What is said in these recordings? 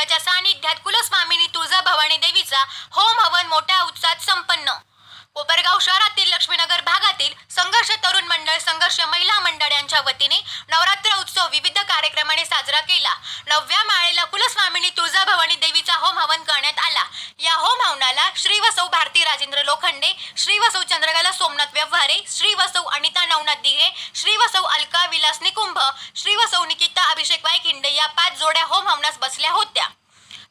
मार्गाच्या सानिध्यात कुलस्वामिनी तुळजाभवानी देवीचा होम हवन मोठ्या उत्साहात संपन्न। कोपरगाव शहरातील लक्ष्मीनगर भागातील संघर्ष तरुण मंडळ, संघर्ष महिला मंडळ यांच्या वतीने नवरात्र उत्सव विविध कार्यक्रमाने साजरा केला। 9व्या माळेला कुलस्वामिनी तुळजाभवानी देवीचा होम हवन करण्यात आला। या होम हवनाला श्री व सौ भारती राजेंद्र लोखंडे, श्री व सौ चंद्रकला सोमनाथ व्यवहारे, श्री व सौ अनिता नवनाथ दिघे, श्री व सौ अलका विलास निकुंभ, श्री व सौ निकिता अभिषेक वायखिंडे या 5 जोड्या होम हवनास बसल्या होत्या।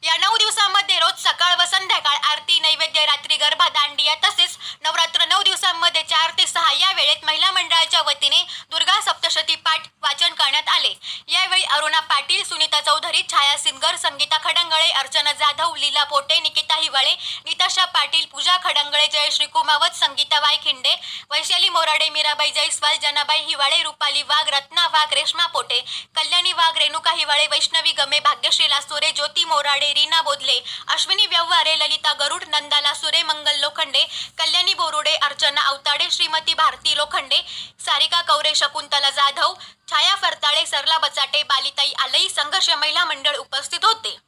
या 9 दिवसांमध्ये रोज सकाळ व संध्याकाळ आरती, नैवेद्य, रात्री गरबा, दांडिया तसेच नवरात्र 9 दिवसांमध्ये 4 ते 6 या वेळेत महिला मंडळाच्या वतीने दुर्गा सप्तशती पाठ वाचन करण्यात आले। यावेळी अरुणा पाटील, सुनीता चौधरी, छाया सिंगर, संगीता खडंगळे, अर्चना जाधव, लीला पोटे, निकिता हिवाळे, निताशा पाटील, पूजा खडंगळे, जयश्री कुमावत, संगीता वायखिंडे, वैशाली मोराडे, मीराबाई जयस्वाल, जनाबाई हिवाळे, रुपाली वाघ, रत्ना वाघ, रेश्मा पोटे, कल्याणी वाघ, रेणुका हिवाळे, वैष्णवी गमे, भाग्यश्री लासुरे, ज्योती मोराडे, रीना बोदले, अश्विनी व्यवहारे, ललिता गरुड, नंदा लासुरे, मंगल लोखंडे, कल्याणी बोरुडे, अर्चना अवताडे, श्रीमती भारती लोखंडे, सारिका कौरे, शकुंतला जाधव, छाया फरताळे, सरला बचाटे, बालिताई आलई, संघर्ष महिला मंडळ उपस्थित होते।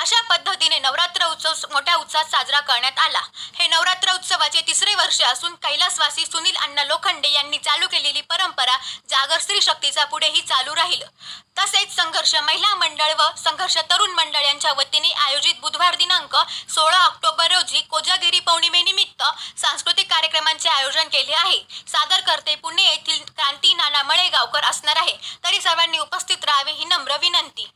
अशा पद्धतीने नवरात्र उत्सव मोठ्या उत्साहात साजरा करण्यात आला। हे नवरात्र उत्सवाचे 3रे वर्ष असून कैलासवासी सुनील अण्णा लोखंडे यांनी चालू केलेली परंपरा जागर स्त्री शक्तीचा पुढेही चालू राहील। तसेच संघर्ष महिला मंडळ व संघर्ष तरुण मंडळ यांच्या वतीने आयोजित बुधवार दिनांक 16 ऑक्टोबर रोजी कोजागिरी पौर्णिमेनिमित्त सांस्कृतिक कार्यक्रमांचे आयोजन केले आहे। सादरकर्ते पुणे येथील क्रांती नाना मळेगावकर असणार आहे, तरी सर्वांनी उपस्थित राहावे ही नम्र विनंती।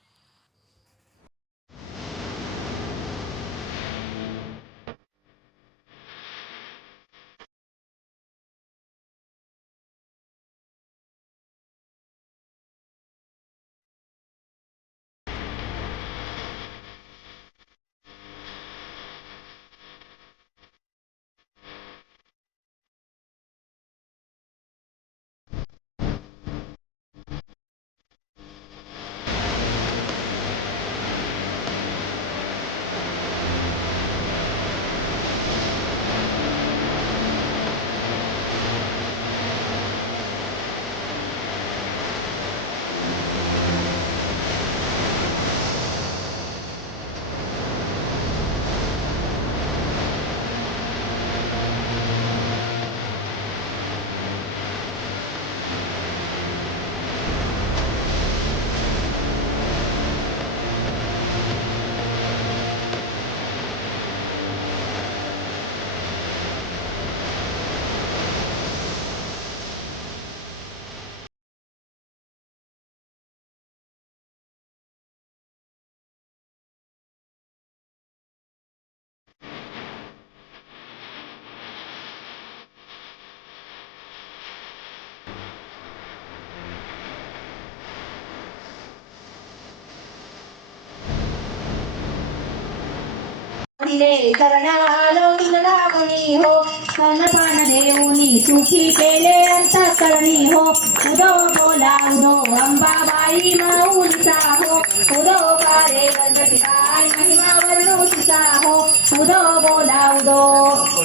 करण्याला इंद्रावणी हो, स्तनपान देऊनी सुखी केले अंतःकरणी हो। उदो बोला उदो अंबाबाई माऊलीचा हो, उदो कारे गणपतीबाई महिमा वर्णूचा हो। उदो बोला उदो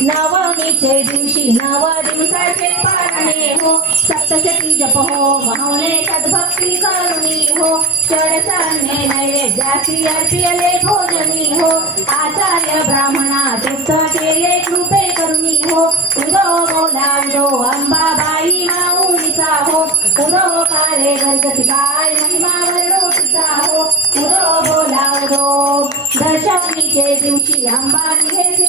नवमीचे दिवशी 9 दिवसाचे पारणे हो, सप्तशती जप हो, मौने सद्भक्ती करुणी हो। षडसान्ने नैवेद्यासी अर्पिले भोजनी हो, आचार्य ब्राह्मणा तृप्त केले कृपे करुणी हो। उदो बोला उदो अंबाबाई माऊलीचा हो, उदो कारे गणपतीबाई महिमा वर्णूचा हो। उदो बोला उदो दशमीचे दिवशी अंबानी हे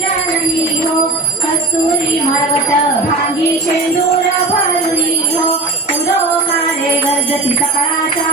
जाननी हो, कस्तुरी मळवट भांगी शेंदूर भरुणी हो। उदो कारे गणपती सकाळचा